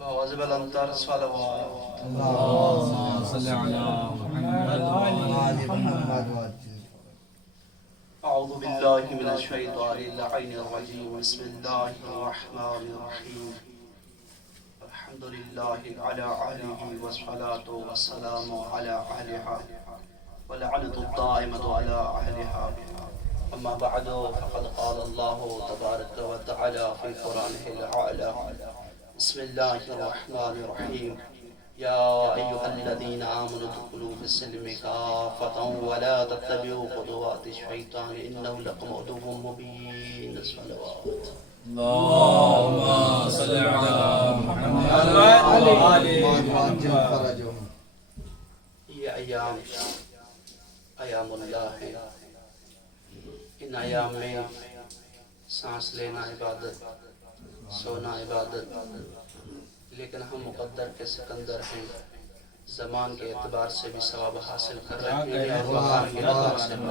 بواجب الامطار صلوات اللهم صل على محمد وعلى محمد. أعوذ بالله من الشيطان اللعين الرجيم بسم الله الرحمن الرحيم الحمد لله على أهله والصلاة والسلام على أهلها ولعنة الدائمة على أهلها أما بعد فقد قال الله تبارك وتعالى في قرآنه الأعلى بسم الله الرحمن الرحيم يا أيها الذين آمنوا ادخلوا في السلم كافة ولا تتبعوا خطوات الشيطان إنه لكم عدو مبين صلوات اللهم صل على محمد وعلى محمد. یہ ایام اللہ ہے. ان ایام میں سانس لینا عبادت، سونا عبادت، لیکن ہم مقدر کے سکندر ہیں. زمان کے اعتبار سے بھی ثواب حاصل کر رہے ہیں اور مکان کے اعتبار سے بھی.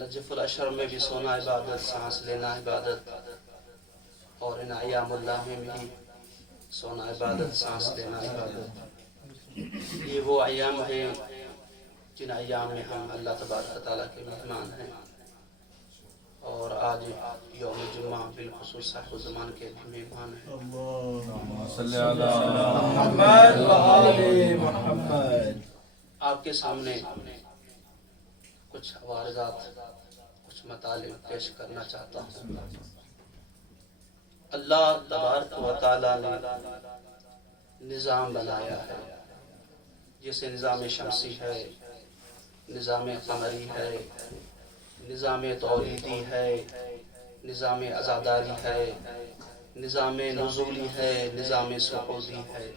نجف الاشر میں بھی سونا عبادت، سانس لینا عبادت، اور ان ایام اللہ میں بھی سونا عبادت، سانس لینا عبادت. یہ وہ ایام ہیں جن ایام میں ہم اللہ تبارک تعالیٰ کے مہمان ہیں. اور آج یوم جمعہ بالخصوص صاحب زمان کے مہمان ہیں. اللهم صل على محمد وعلى محمد. آپ کے سامنے کچھ عوارضات، کچھ مطالب پیش کرنا چاہتا ہوں. اللہ تبارک و تعالیٰ نے نظام بنایا ہے، جیسے نظام شمسی ہے، نظام قمری ہے، نظام تولیدی ہے، نظام عزاداری ہے، نظام نزولی ہے، نظام صعودی ہے.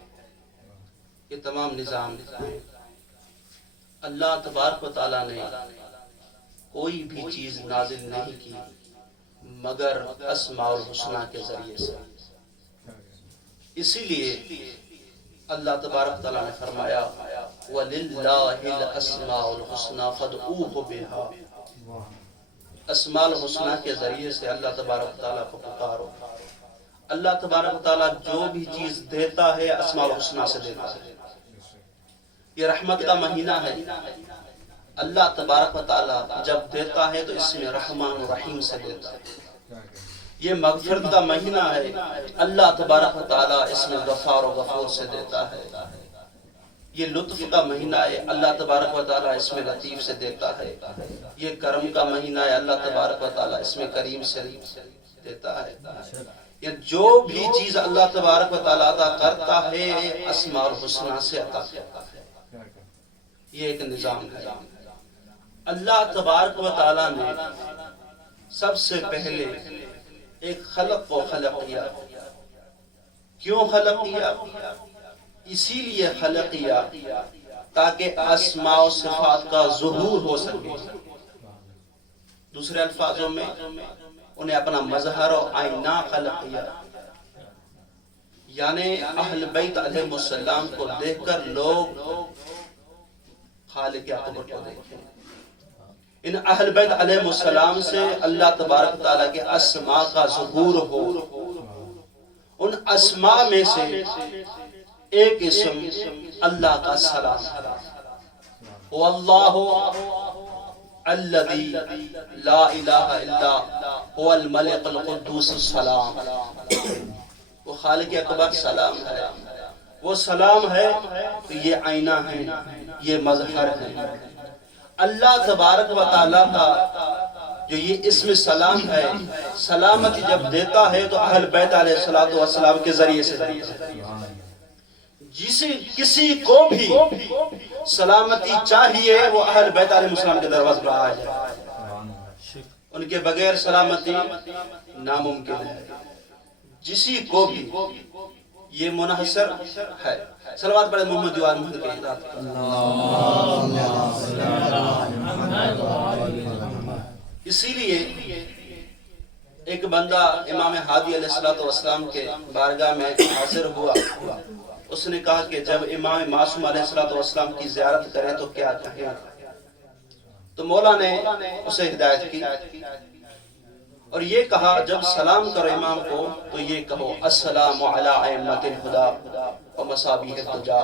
یہ تمام نظام ہیں. اللہ تبارک و تعالیٰ نے کوئی بھی چیز نازل نہیں کی مگر اسماء الحسنہ کے ذریعے سے. اسی لیے اللہ تبارک تعالیٰ نے فرمایا وَلِلَّهِ الْأَسْمَاءُ الْحُسْنَى فَادْعُوهُ بِهَا. اسماء الحسنہ کے ذریعے سے اللہ تبارک تعالیٰ کو پکارو. اللہ تبارک تعالیٰ جو بھی چیز دیتا ہے اسماء الحسنہ سے دیتا ہے. یہ رحمت کا مہینہ ہے. اللہ تبارک تعالیٰ جب دیتا ہے تو اس میں رحمان و رحیم سے دیتا ہے. یہ مغفرت کا مہینہ ہے. اللہ تبارک تعالیٰ اس میں غفار و غفور سے دیتا ہے. یہ لطف کا مہینہ ہے. اللہ تبارک و تعالیٰ اس میں لطیف سے دیتا ہے. یہ کرم کا مہینہ ہے. اللہ تبارک و تعالیٰ اس میں کریم سے دیتا ہے. یہ جو بھی چیز اللہ تبارک و تعالیٰ عطا کرتا ہے اسماء الحسنہ سے عطا کرتا ہے. یہ ایک نظام ہے. اللہ تبارک و تعالیٰ نے سب سے پہلے ایک خلق کو خلق کیا. کیوں خلق کیا؟ اسی لیے خلق کیا تاکہ اسماء و صفات کا ظہور ہو سکے. دوسرے الفاظوں میں انہیں اپنا مظہر و آئینہ خلق کیا. یعنی اہل بیت علیہ السلام کو دیکھ کر لوگ خالق اکبر کو دیکھیں. ان اہل بیت علیہ السلام سے اللہ تبارک تعالیٰ کے اسماء کا ظہور ہو. ان اسماء میں سے ایک اسم اللہ کا سلام. واللہ الذی لا الہ الا هو الملک القدوس السلام. وہ خالق اکبر سلام ہے. وہ سلام ہے تو یہ آئینہ ہے، یہ مظہر ہے. اللہ تبارک و تعالیٰ کا جو یہ اسم سلام ہے، سلامتی جب دیتا ہے تو اہل بیت علیہ السلام کے ذریعے سے دیتا ہے. جسے کسی کو بھی سلامتی چاہیے وہ اہل بیت علیہ السلام کے دروازے پر آ جائے. ان کے بغیر سلامتی ناممکن ہے. جسی کو بھی یہ منحصر ہے. صلوات پڑھیں محمد دیوار محمد کے اطاعت. اسی لیے ایک بندہ امام ہادی علیہ السلام کے بارگاہ میں حاضر ہوا. اس نے کہا کہ جب امام معصوم علیہ السلام کی زیارت کرے تو کیا کہیں. تو مولا نے اسے ہدایت کی اور یہ کہا جب سلام کرو امام کو تو یہ کہو السلام علی ائمۃ الہدی ومصابیح الدجا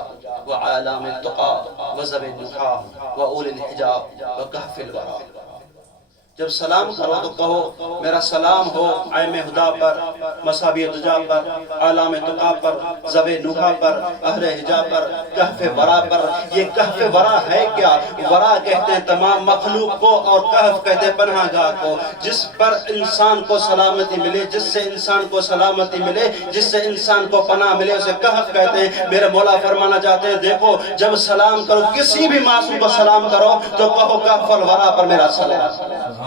وعلام التقا وذوی النحا واولی الحجاب وکہف الورا. جب سلام کرو تو کہو میرا سلام ہو ائمہ ہدا پر، مصابیح الدجا پر، علام تقا پر، ذوی نحا پر، اہل حجاب پر، کہف ورا پر. یہ کہف ورا ہے کیا؟ ورا کہتے ہیں تمام مخلوق کو، اور کہف کہتے ہیں پناہ گاہ کو. جس پر انسان کو سلامتی ملے، جس سے انسان کو سلامتی ملے، جس سے انسان کو پناہ ملے، اسے کہف کہتے ہیں. میرے مولا فرمانا چاہتے ہیں دیکھو جب سلام کرو، کسی بھی معصوم کو سلام کرو تو کہو کہف الورا پر میرا سلام.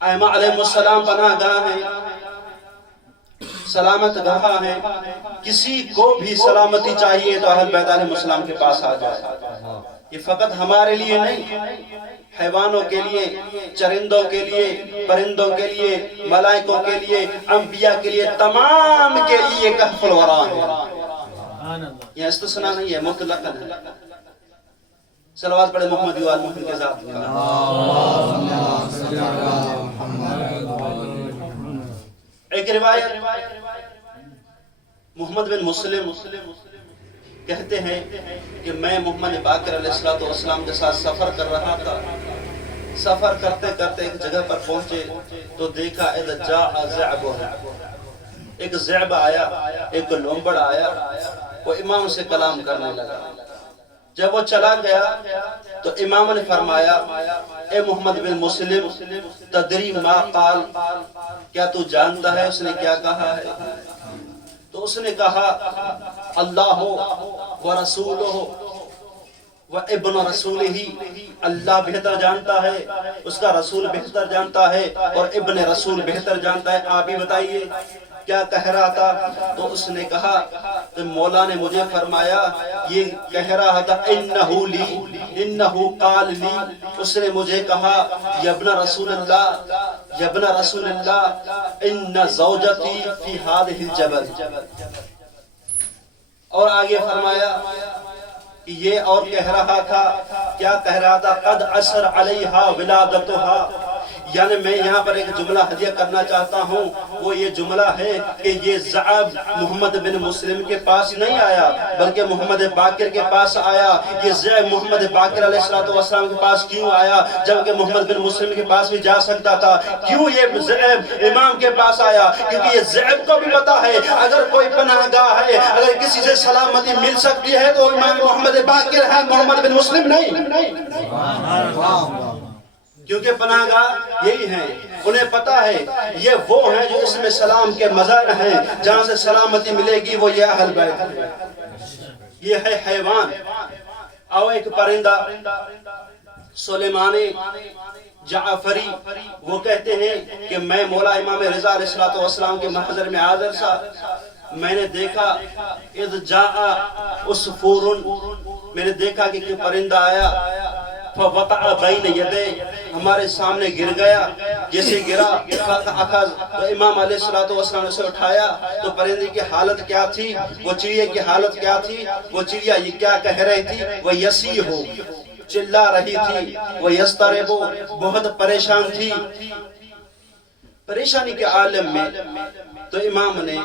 ائمہ علیہ السلام پناہ گاہ ہیں، سلامت گاہ ہیں. کسی کو بھی سلامتی چاہیے تو اہل بیت علیہ السلام کے پاس آ جائے. یہ فقط ہمارے لیے نہیں، حیوانوں کے لیے، چرندوں کے لیے، پرندوں کے لیے، ملائکوں کے لیے، انبیاء کے لیے، تمام کے لیے کہف الورا ہے. یہ استثناء نہیں ہے، مطلق ہے. صلوات پڑھے محمد و آل محمد کے ذات میں. ایک روایت محمد بن مسلم کہتے ہیں کہ میں محمد باقر علیہ السلام کے ساتھ سفر کر رہا تھا. سفر کرتے کرتے ایک جگہ پر پہنچے تو دیکھا اذا جاء ذئب، ایک ذئب آیا، ایک لومبڑ آیا. وہ امام سے کلام کرنے لگا. جب وہ چلا گیا تو امام نے فرمایا اے محمد بن مسلم تدری ما قال، کیا تو جانتا ہے اس نے کیا کہا ہے؟ تو اس نے کہا اللہ و رسولہ و ابن رسولہ، اللہ بہتر جانتا ہے، اس کا رسول بہتر جانتا ہے، اور ابن رسول بہتر جانتا ہے. آپ ہی بتائیے کیا کہہ رہا تھا؟ تو اس نے کہا کہ مولا نے مجھے فرمایا، یہ کہہ رہا تھا انہو لی، انہو قال لی، اس نے مجھے کہا یبن رسول اللہ، یبن رسول اللہ ان زوجتی فی ہذہ الجبل. اور آگے فرمایا کہ یہ اور کہہ رہا تھا، کیا کہہ رہا تھا؟ قد عسر علیہا ولادتها. یعنی میں یہاں پر ایک جملہ ہدیہ کرنا چاہتا ہوں، وہ یہ جملہ ہے کہ یہ ذئب محمد بن مسلم کے پاس نہیں آیا بلکہ محمد باقر کے پاس آیا. یہ ذئب محمد باقر علیہ السلام کے پاس کیوں آیا جبکہ محمد بن مسلم کے پاس بھی جا سکتا تھا؟ کیوں یہ ذئب امام کے پاس آیا؟ کیونکہ یہ ذئب کو بھی پتا ہے اگر کوئی پناہ گاہ ہے، اگر کسی سے سلامتی مل سکتی ہے تو امام محمد باقر ہے، محمد بن مسلم نہیں. کیونکہ پناہ گاہ یہی ہیں، انہیں پتا ہے یہ وہ ہیں جو اس میں سلام کے مظہر ہیں، جہاں سے سلامتی ملے گی وہ یہ اہل بیت ہے. یہ ہے حیوان. او ایک پرندہ سلیمان جعفری، وہ کہتے ہیں کہ میں مولا امام رضا علیہ السلام کے محضر میں حاضر تھا. میں نے دیکھا اذ جاء عصفور، میں نے دیکھا کہ ایک پرندہ آیا، فوقع بین یدے، ہمارے سامنے گر گیا. جیسے گرا فاخذ، تو امام علیہ السلام نے اسے اٹھایا. تو پرندے کی حالت کیا تھی؟ وہ چڑیا کی حالت کیا تھی؟ وہ چڑیا یہ کیا کہہ رہی تھی؟ وہ یسیح، چلا رہی تھی. وہ یسترب، بہت پریشان تھی. پریشانی کے عالم میں تو امام نے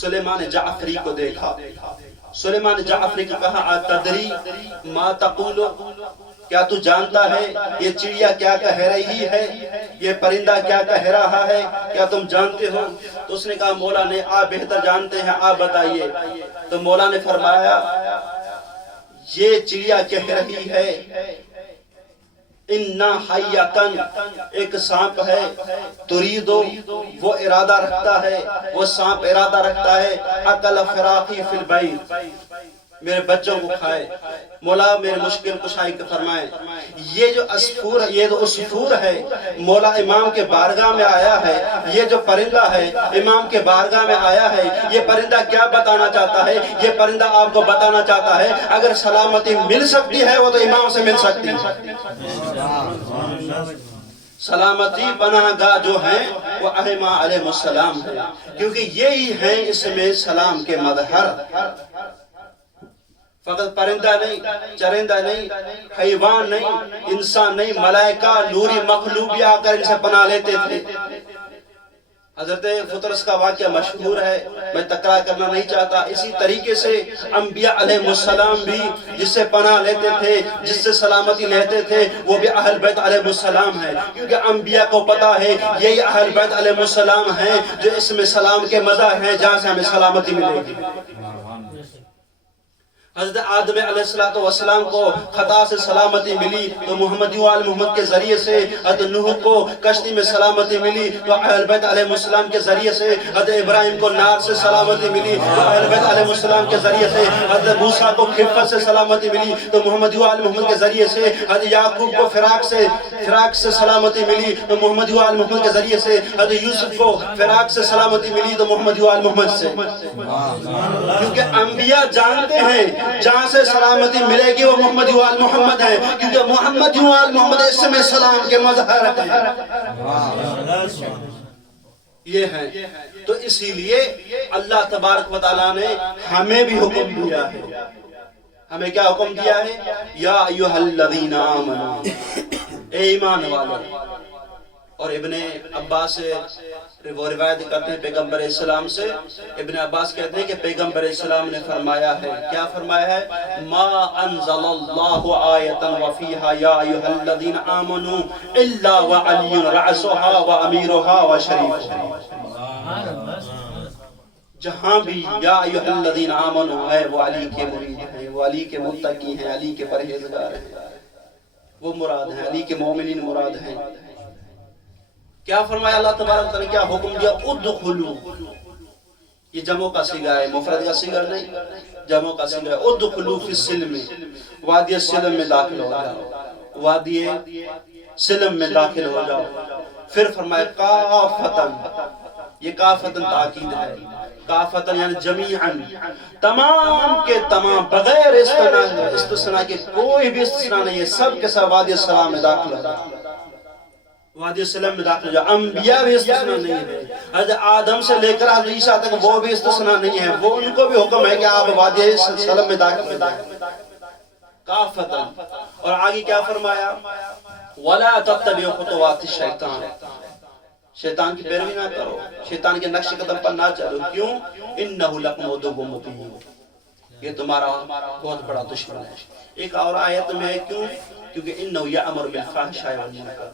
سلیمان جعفری کو دیکھا. سلیمان جعفری کو کہا اتدری ما تقول، کیا تو جانتا ہے یہ چڑیا کیا کہہ رہی ہے، یہ پرندہ کیا کہہ رہا ہے، کیا تم جانتے ہو؟ تو اس نے کہا مولا نے آپ بہتر جانتے ہیں، آپ بتائیے. تو مولا نے فرمایا یہ چڑیا کہہ رہی ہے اِنَّا حَيَّةً، ایک سانپ ہے، تُرِيدُ، وہ ارادہ رکھتا ہے، وہ سانپ ارادہ رکھتا ہے اَقَلَ فِرَاقِي فِي الْبَيْتِ، میرے بچوں کو کھائے. مولا میرے مشکل کشائی فرمائے. یہ جو عصفور، یہ جو عصفور ہے مولا امام کے بارگاہ میں آیا ہے. یہ جو پرندہ ہے امام کے بارگاہ میں آیا ہے. یہ پرندہ کیا بتانا چاہتا ہے؟ یہ پرندہ آپ کو بتانا چاہتا ہے اگر سلامتی مل سکتی ہے وہ تو امام سے مل سکتی ہے. سلامتی پناہ گاہ جو ہیں وہ ائمہ علیہ السلام ہے، کیونکہ یہی ہیں اس میں سلام کے مظہر. فقط پرندہ نہیں، چرندہ نہیں، حیوان نہیں، انسان نہیں، ملائکہ نوری مخلوق بھی آ کر ان سے پناہ لیتے تھے۔ حضرت فطرس کا واقعہ مشہور ہے، میں تکرار کرنا نہیں چاہتا۔ اسی طریقے سے انبیاء علیہ السلام بھی جس سے پناہ لیتے تھے، جس سے سلامتی لیتے تھے، وہ بھی اہل بیت علیہ السلام ہے، کیونکہ انبیاء کو پتا ہے یہی اہل بیت علیہ السلام ہیں جو اس میں سلام کے مظہر ہیں، جہاں سے ہمیں سلامتی ملے گی۔ حضرت آدم علیہ السلام کو خطا سے سلامتی ملی تو محمد و آل محمد کے ذریعے سے، حضرت نوح کو کشتی میں سلامتی ملی تو اہل بیت علیہ السلام کے ذریعے سے، حضرت ابراہیم کو نار سے سلامتی ملی تو اہل بیت علیہ السلام کے ذریعے سے، حضرت موسیٰ کو خفت سے سلامتی ملی تو محمد و آل محمد کے ذریعے سے، حضرت یعقوب کو فراق سے سلامتی ملی تو محمد و آل محمد کے ذریعے سے، حضرت یوسف کو فراق سے سلامتی ملی تو محمد و آل محمد سے۔ کیونکہ انبیاء جانتے ہیں جہاں سے سلامتی ملے گی وہ محمد و آل محمد ہے، کیونکہ محمد و آل محمد اس میں سلام کے مظہر ہیں۔ یہ ہیں، تو اسی لیے اللہ تبارک و تعالیٰ نے ہمیں بھی حکم دیا ہے۔ ہمیں کیا حکم دیا ہے؟ یا ایھا الذین آمنوا، اے ایمان والو۔ اور ابن عباس سے وہ روایت کرتے ہیں پیغمبر اسلام سے، ابن عباس کہتے ہیں کہ پیغمبر اسلام نے فرمایا ہے، کیا فرمایا ہے؟ ما انزل اللہ آیتا وفیہا یا ایھا الذین آمنوا الا وعلی رأسها وامیرها وشریفها۔ جہاں بھی یا ایھا الذین آمنوا ہے، وہ علی کے مرید ہیں، وہ علی کے متقی ہیں، علی کے پرہیزگار ہیں، وہ مراد ہیں، علی کے مومنین مراد ہیں۔ کیا فرمایا اللہ تبارک تعالیٰ نے؟ کیا حکم دیا؟ ادخلوا، یہ جمع کا صیغہ ہے، مفرد کا صیغہ نہیں، جمع کا صیغہ ہے۔ ادخلوا فی السلم، وادی سلم میں داخل ہو جاؤ، وادی سلم میں داخل ہو جاؤ۔ پھر فرمایا کافتن، یہ کافتن تاکید ہے، کافتن یعنی جمیعاً، تمام کے تمام بغیر استثناء کے، کوئی بھی استثناء نہیں ہے، سب کے سب وادی السلام میں داخل ہو جاؤ، وادی السلام میں داخل ہو جاؤ۔ انبیاء بھی استثناء نہیں ہے، حضرت آدم سے لے کر حضرت عیسیٰ تک وہ بھی استثناء نہیں ہے، وہ ان کو بھی حکم ہے کہ آپ وادی السلام میں داخل ہو جائیں کافتن۔ اور آگے کیا فرمایا؟ وَلَا تَتَّبِعُوا خُطُوَاتِ الشَّيْطَانِ، شیطان کی پیروی نہ کرو، شیطان کے نقش قدم پر نہ چلو۔ کیوں؟ إِنَّهُ لَكُمْ عَدُوٌّ مُبِينٌ، یہ تمہارا بہت بڑا دشمن ہے۔ ایک اور آیت میں ہے کیوں؟ کیونکہ إِنَّهُ يَأْمُرُ بِالْفَحْشَاءِ وَالْمُنکَرِ،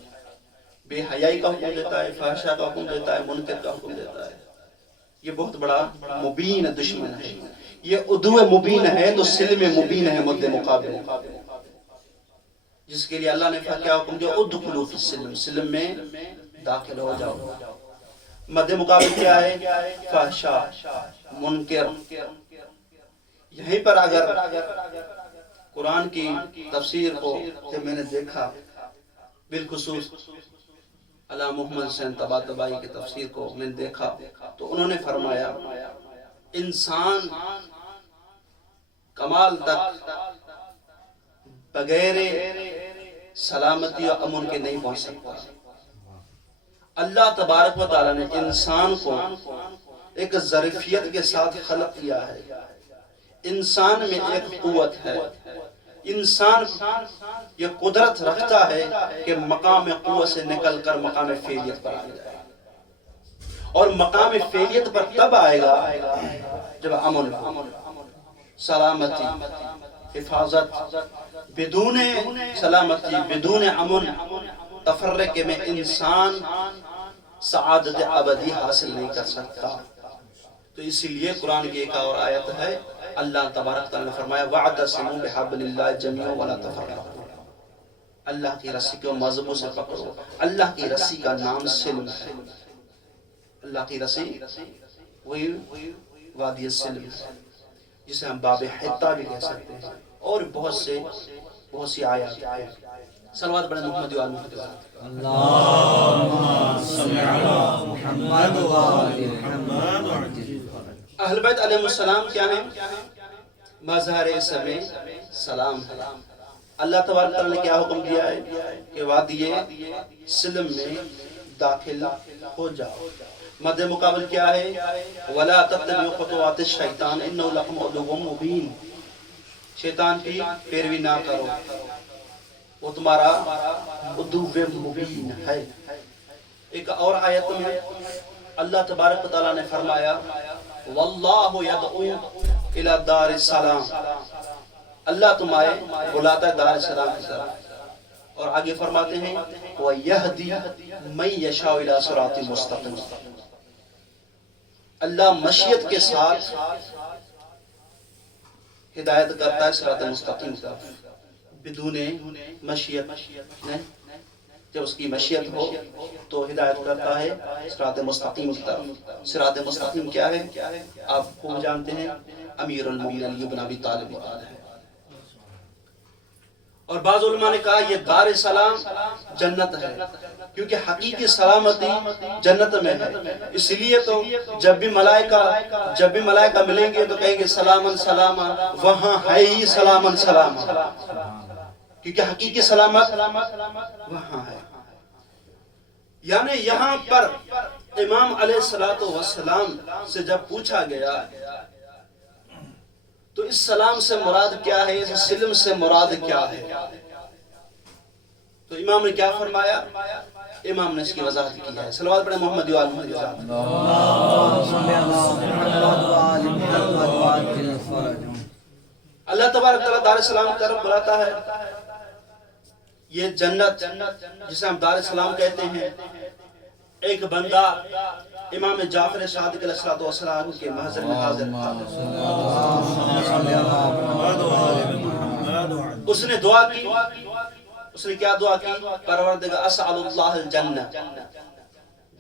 بے حیائی کا حکم دیتا ہے، فحشاء کا حکم دیتا ہے، منکر کا حکم دیتا ہے۔ یہ بہت بڑا مبین دشمن ہے، یہ عدو مبین ہے تو سلم مبین ہے مد مقابل، جس کے لیے اللہ نے کیا حکم دیا؟ ادخلوا فی السلم، سلم میں داخل ہو جاؤ۔ مد مقابل کیا ہے؟ فحشاء، منکر۔ یہیں پر اگر قرآن کی تفسیر کو جب میں نے دیکھا، بالخصوص علامہ محمد حسین طباطبائی کی تفسیر کو میں نے دیکھا تو انہوں نے فرمایا انسان کمال تک بغیر سلامتی و امن کے نہیں پہنچ سکتا۔ اللہ تبارک و تعالیٰ نے انسان کو ایک ظرفیت کے ساتھ خلق کیا ہے، انسان میں ایک قوت ہے، انسان یہ قدرت رکھتا ہے کہ مقام قوت سے نکل کر مقام فعلیت پر آ جائے، اور مقام فعلیت پر تب آئے گا جب امن، سلامتی، حفاظت۔ بدون سلامتی، بدون امن، تفرقے میں انسان سعادت ابدی حاصل نہیں کر سکتا۔ تو اسی لیے قرآن کی ایک اور آیت ہے، اللہ تبارک تعالیٰ نے فرمایا وَاعْتَصِمُوا بِحَبْلِ اللَّهِ جَمِيعًا وَلَا تَفَرَّقُوا، اللہ کی رسی کو مضبوط سے پکڑو۔ اللہ کی رسی کا نام سلم ہے، اللہ کی رسی وہی وادی السلم ہے، جسے ہم باب حطہ بھی کہہ سکتے ہیں، اور بہت سی آیات ہیں۔ صلوات بڑھیں محمد و آل محمد۔ اللہم صل علی محمد و آل محمد۔ اہل بیت علیہ السلام کیا ہیں؟ مظہر اسم سلام ہے۔ اللہ تبارک تعالیٰ نے کیا حکم دیا ہے کہ وادی سلم میں داخل ہو جاؤ۔ مد مقابل کیا ہے؟ وَلَا تَتَّبِعُوا خُطُوَاتِ الشَّيْطَانِ إِنَّهُ لَكُمْ عَدُوٌّ مُبِينٌ، شیطان کی پیروی نہ کرو، وہ تمہارا عدو مبین ہے۔ ایک اور آیت میں اللہ تبارک و تعالیٰ نے فرمایا واللہ یدعو الی دار السلام، اللہ تمہیں بلاتا ہے دار السلام کی طرف، اور آگے فرماتے ہیں وَيَهْدِي مَن يَشَاءُ إِلَىٰ صِرَاطٍ مُسْتَقِيمٍ، اللہ مشیت کے ساتھ ہدایت کرتا ہے صراط مستقیم طرف، بدون مشیت نہیں، جب اس کی مشیت ہو تو ہدایت کرتا ہے صراط مستقیم کی طرف۔ صراط مستقیم کیا ہے؟ آپ خوب جانتے ہیں، امیر المومنین علی بن ابی طالب ہے۔ اور بعض علماء نے کہا یہ دار السلام جنت ہے، کیونکہ حقیقی سلامتی جنت میں ہے، اس لیے تو جب بھی ملائکہ ملیں گے تو کہیں گے سلامن سلاما، وہاں ہے ہی سلامن سلاما، کیونکہ حقیقی سلامت وہاں ہے۔ یعنی یہاں پر امام علیہ السلام سے جب پوچھا گیا تو اس سلام سے مراد کیا ہے، اس سلم سے مراد کیا ہے، تو امام نے کیا فرمایا؟ امام نے اس کی وضاحت کی ہے۔ صلوات پڑھیں محمد و آل محمد۔ اللہ تبارک تعالیٰ دار السلام کی طرف بلاتا ہے۔ یہ جنت جسے ہم دار السلام کہتے ہیں، ایک بندہ امام جعفر صادق علیہ السلام کے محضر میں حاضر تھا، اس نے دعا کی، اس نے کیا دعا کی؟ پروردگار اسأل اللہ الجنہ،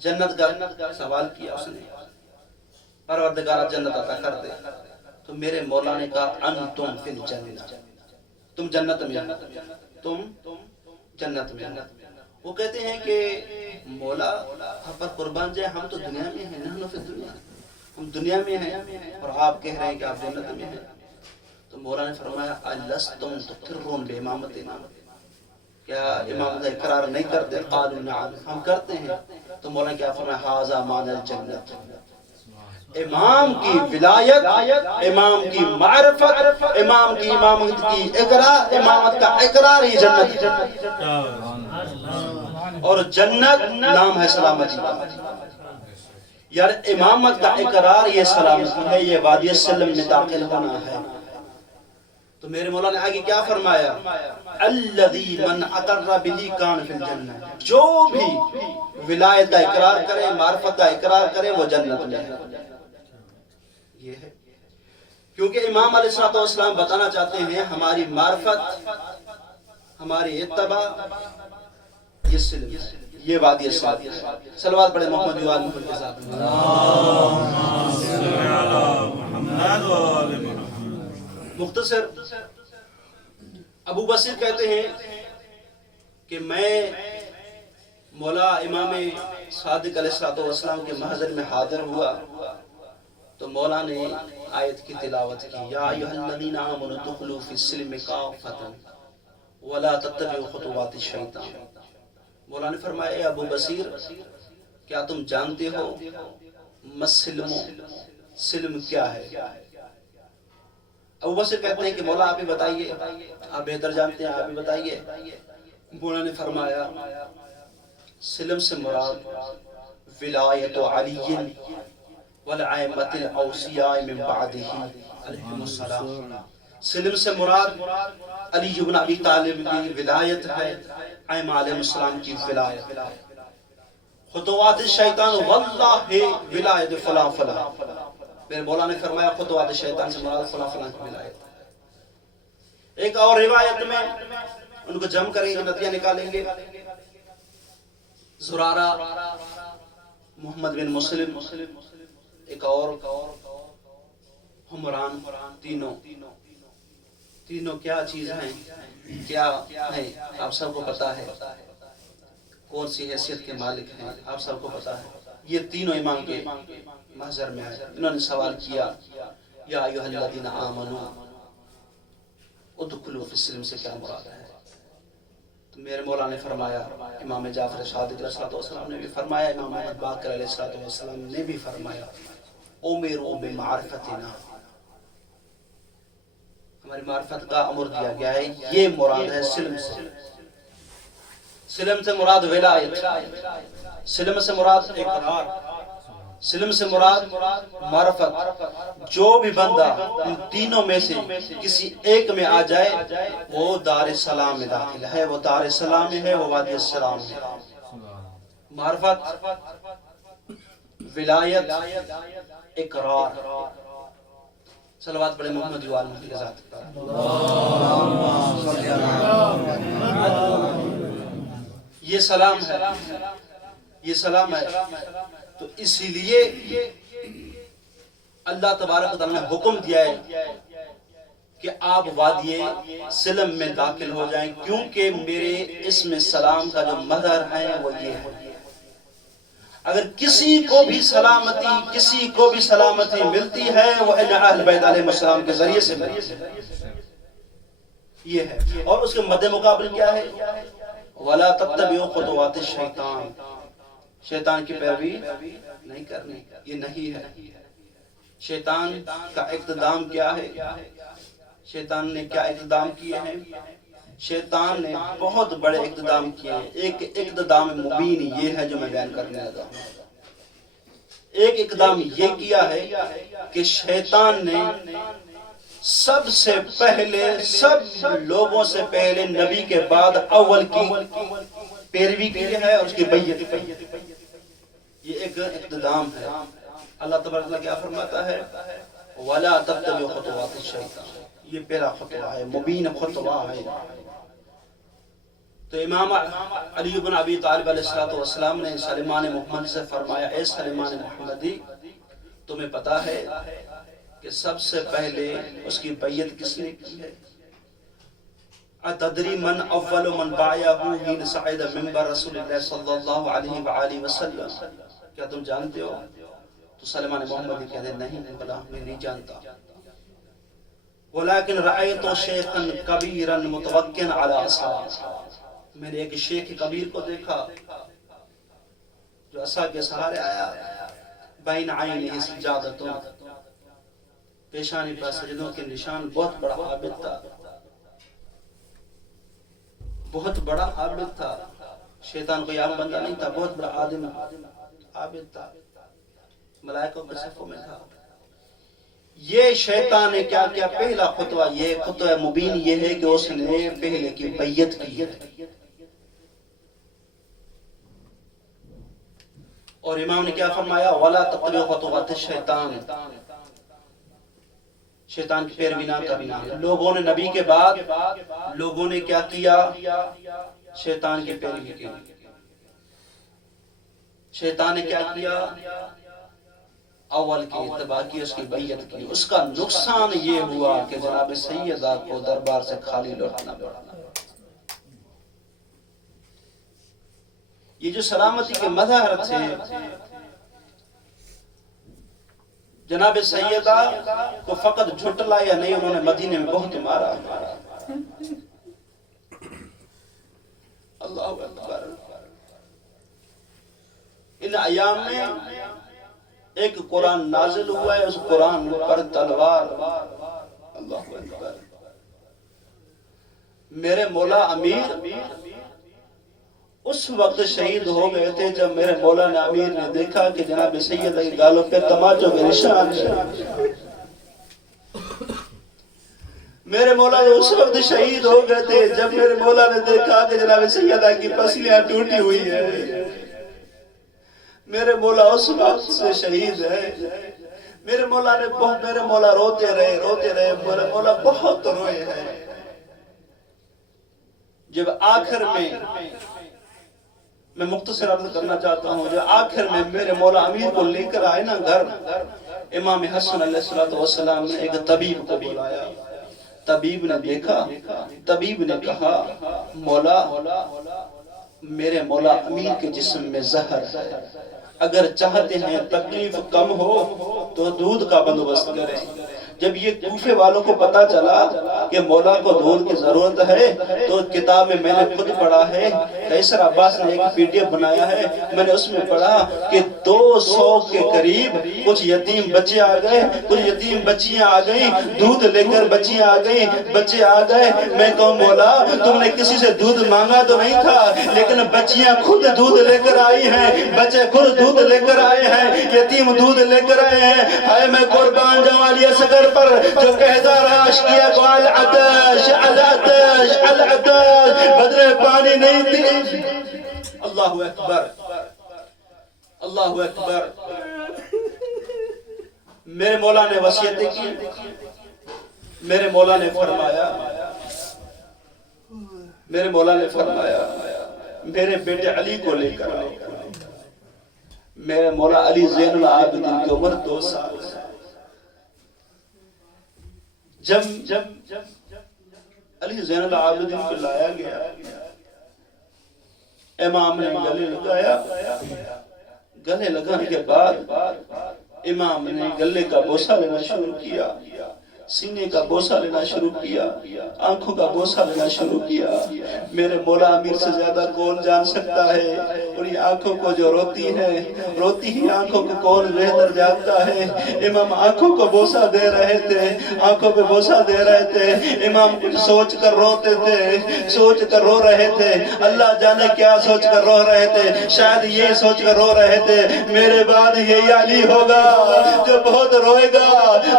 جنت کا سوال کیا اس نے، پروردگار جنت عطا کر دے، تو میرے مولا نے کہا انتم فی الجنہ، تم جنت میں، تم جنت میں۔ وہ کہتے ہیں کہ مولا آپ پر قربان جائے، ہم تو دنیا میں ہیں، نحن فی الدنیا، ہم دنیا میں ہیں اور آپ کہہ رہے ہیں کہ آپ جنت میں ہیں۔ تو مولا نے فرمایا الستم تقرون بامامتنا، کیا امامت اقرار نہیں کرتے؟ قالوا نعم، ہم کرتے ہیں۔ تو مولا نے کیا فرمایا ھذا معنی الجنت، امام کی ولایت، امام کی معرفت، امام کی امامت کی اقرار، امامت کا اقرار ہی جنت ہے، اور جنت نام ہے سلامتی کا۔ یار امامت کا اقرار یہ سلامتی ہے، یہ وادی سلم میں داخل ہونا ہے۔ تو میرے مولا نے آگے کیا فرمایا؟ الذی من اقر بہ کان فی الجنہ، جو بھی ولایت کا اقرار کرے، معرفت کا اقرار کرے، وہ جنت میں ہے۔ یہ ہے کیونکہ امام علیہ السلام بتانا چاہتے ہیں ہماری معرفت، ہماری اتباع یہ سلم ہے، یہ وادی سلم ہے۔ صلوات پڑھیں محمد و آل محمد کے ساتھ۔ مختصر ابو بصیر کہتے ہیں کہ میں مولا امام صادق علیہ السلام کے محضر میں حاضر ہوا تو مولا نے آیت کی تلاوت کی، یا ایھا الذین آمنوا ادخلوا فی السلم کافۃ ولا تتبعوا خطوات الشیطان۔ مولا نے فرمایا اے ابو بصیر، کیا تم جانتے ہو مسلم، سلم کیا ہے؟ ابو بصیر کہتے ہیں کہ مولا آپ ہی بتائیے، آپ بہتر جانتے ہیں، آپ ہی بتائیے۔ مولا نے فرمایا سلم سے مراد ولایت علی والائمۃ الاوصیاء من بعدہ علیہم السلام، سلم سے مراد علی بن ابی طالب کی ولایت ہے، ائمہ علیہ السلام کی ولایت۔ خطوات الشیطان واللہ ولایت فلاں فلاں، میرے مولا نے فرمایا خطوات شیطان سے مراد فلاں فلاں کی ولایت۔ ایک اور روایت میں ان کو جمع کریں گے، نتیجہ نکالیں گے، زرارہ، محمد بن مسلم، ایک اور حمران، تینوں کیا چیز ہیں، کیا ہیں، آپ سب کو پتا ہے، کون سی حیثیت کے مالک ہیں، آپ سب کو پتا ہے۔ یہ تینوں امام کے محضر میں ہے۔ انہوں نے سوال کیا یا ایھا الذین آمنوا ادخلوا فی السلم سے کیا مراد ہے؟ تو میرے مولا نے فرمایا، امام جعفر صادق علیہ السلام نے بھی فرمایا، امام محمد باقر علیہ السلام نے بھی فرمایا امروا بمعرفتنا، ہماری معرفت کا امر دیا گیا ہے، یہ مراد ہے سلم سے۔ سلم سے مراد ولایت، سلم سے مراد اقرار، سلم سے مراد معرفت۔ جو بھی بندہ ان تینوں میں سے کسی ایک میں آ جائے وہ دار السلام میں داخل ہے، وہ دار السلام میں ہے، وہ وادی السلام ہے۔ معرفت، ولایت، اقرار۔ صلوات پڑھے محمد وآل محمد کے ذات پر۔ یہ سلام ہے، یہ سلام ہے۔ تو اسی لیے اللہ تبارک و تعالیٰ نے حکم دیا ہے کہ آپ وادی سلم میں داخل ہو جائیں، کیونکہ میرے اسم سلام کا جو مظہر ہے وہ یہ ہے۔ اگر کسی کو بھی سلامتی ملتی ہے وہ اہل بیت علیہ السلام کے ذریعے سے ملتی ہے، یہ ہے۔ اور اس کے مد مقابل کیا ہے؟ وَلَا تَتَّبِعُوا خُطُوَاتِ الشَّيْطَانِ، شیطان کی پیروی نہیں کرنی، یہ نہیں ہے۔ شیطان کا اقتدام کیا ہے؟ شیطان نے کیا اقتدام کیے ہیں؟ شیطان نے بہت بڑے اقتدام کیے ہیں۔ ایک اقتدام مبین یہ ہے جو میں بیان کرنے لگا ہوں۔ ایک اقتدام یہ کیا ہے کہ شیطان نے سب سے پہلے، سب لوگوں سے پہلے نبی کے بعد اول کی پیروی کی ہے اور اس کی بیعت کی۔ یہ ایک اقتدام ہے۔ اللہ تبارک و تعالیٰ کیا فرماتا ہے؟ وَلَا تَتَّبِعُوا خُطُوَاتِ الشَّيْطَانِ، یہ پہلا خطوہ ہے، مبین خطوہ ہے۔ تو امام علی بن ابی طالب علیہ السلام نے سلیمان محمد سے فرمایا، اے سلیمان محمدی، تمہیں پتا ہے کہ سب سے پہلے اس کی بیعت کس نے کی ہے؟ اتدری من اول من بایعہ حین صعد منبر رسول اللہ صلی اللہ علیہ وآلہ وسلم، کیا تم جانتے ہو؟ تو سلیمان محمدی کہتے ہیں نہیں بلا میں نہیں جانتا۔ ولیکن رأیت شیخا کبیرا متوکن علی عصا، میں نے ایک شیخ کبیر کو دیکھا جو عصا کے سہارے آیا، بین عینہ سجادۃ، پیشانی پر سجدوں کے نشان، بہت بڑا عابد تھا، بہت بڑا عابد تھا۔ شیطان کوئی عام بندہ نہیں تھا، بہت بڑا آدم عابد تھا، ملائکوں کے صفوں میں تھا۔ یہ شیطان نے کیا کیا؟ پہلا خطوہ، یہ خطوہ مبین یہ ہے کہ اس نے پہلے کی بیعت کی ہے۔ اور امام نے کیا فرمایا؟ وَلَا تَتَّبِعُوا خُطُوَاتِ الشَّيْطَانِ، شیطان کی پیروی نہ کرنا۔ لوگوں نے نبی کے بعد لوگوں نے کیا کیا؟ شیطان کی پیروی کی۔ شیطان نے کیا کیا؟ اول کی اتباع کی، اس کی بیعت کی۔ اس کا نقصان یہ ہوا کہ جناب سیدہ کو دربار سے خالی لوٹنا پڑا۔ یہ جو سلامتی کے مظاہر تھے، جناب سیدہ کو فقط جھٹلایا نہیں، انہوں نے مدینے میں بہت مارا۔ اللہ اکبر۔ ان ایام میں ایک قرآن نازل ہوا ہے، اس قرآن پر تلوار۔ اللہ اکبر۔ میرے مولا امیر اس وقت شہید ہو گئے تھے جب میرے مولا نے امیر نے دیکھا کہ جناب سیدہ کی گالوں پہ تماچوں کے نشان ہیں۔ میرے مولا اس وقت شہید ہو گئے تھے جب میرے مولا نے دیکھا کہ جناب سیدہ کی پسلیاں ٹوٹی ہوئی ہیں۔ میرے مولا اس وقت سے شہید ہے۔ میرے مولا روتے رہے، میرے مولا بہت روئے ہیں۔ جب آخر میں مختصر عرض کرنا چاہتا ہوں، جب آخر میں میرے مولا امیر کو لے کر آئے نا گھر، امام حسن علیہ السلام نے ایک طبیب کو بلایا۔ طبیب نے دیکھا، طبیب نے کہا، مولا میرے مولا امیر کے جسم میں زہر ہے، اگر چاہتے ہیں تکلیف کم ہو تو دودھ کا بندوبست کریں۔ جب یہ کوفے والوں کو پتا چلا کہ مولا کو دودھ کی ضرورت ہے تو کتاب میں میں نے خود پڑھا ہے کہ قیصر عباس نے ایک PDF بنایا ہے، میں نے اس میں پڑھا کہ 200 کے قریب کچھ یتیم بچے آ گئے، کچھ یتیم بچیاں آ گئیں، دودھ لے کر بچیاں آ گئیں، بچے آ گئے۔ میں کہوں مولا تم نے کسی سے دودھ مانگا تو نہیں تھا، لیکن بچیاں خود دودھ لے کر آئی ہیں، بچے خود دودھ لے کر آئے ہیں، یتیم دودھ لے کر آئے ہیں۔ ہائے میں قربان جاؤں علی اصغر پر جو کہتا رہا عشقیہ کو العطش العطش العطش، بدرے پانی نہیں تھی۔ اللہ اکبر اللہ اکبر۔ میرے مولا نے وصیتیں کی، میرے مولا نے فرمایا، میرے مولا نے فرمایا میرے بیٹے علی کو لے کر آؤ۔ میرے مولا علی زین العابدین کی عمر 2 سال۔ جب علی زین العابدین کو لایا گیا، امام نے گلے لگایا، گلے لگانے کے بعد امام نے گلے کا بوسہ لینا شروع کیا، سینے کا بوسہ لینا شروع کیا، آنکھوں کا بوسہ لینا شروع کیا۔ میرے مولا امیر سے زیادہ کون جان سکتا ہے اور یہ آنکھوں کو جو روتی ہے، روتی ہی آنکھوں کو کون بہتر جانتا ہے۔ امام آنکھوں کو بوسہ دے رہے تھے، آنکھوں پہ بوسہ دے رہے تھے۔ امام کچھ سوچ کر روتے تھے، سوچ کر رو رہے تھے، اللہ جانے کیا سوچ کر رو رہے تھے۔ شاید یہ سوچ کر رو رہے تھے میرے بعد یہی علی ہوگا جو بہت روئے گا،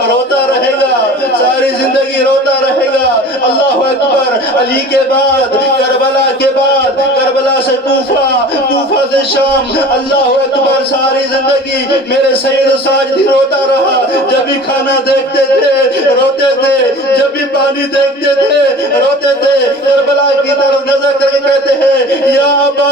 روتا رہے گا، ساری زندگی روتا رہے گا۔ اللہ اکبر۔ علی کے بعد کربلا کے بعد، کربلا سے کوفہ، کوفہ سے شام، اللہ اکبر، ساری زندگی میرے سید ساجدی روتا رہا۔ جب بھی کھانا دیکھتے تھے روتے تھے، جب بھی پانی دیکھتے تھے روتے تھے۔ کربلا کی طرف نظر کر کے کہتے ہیں یا ابا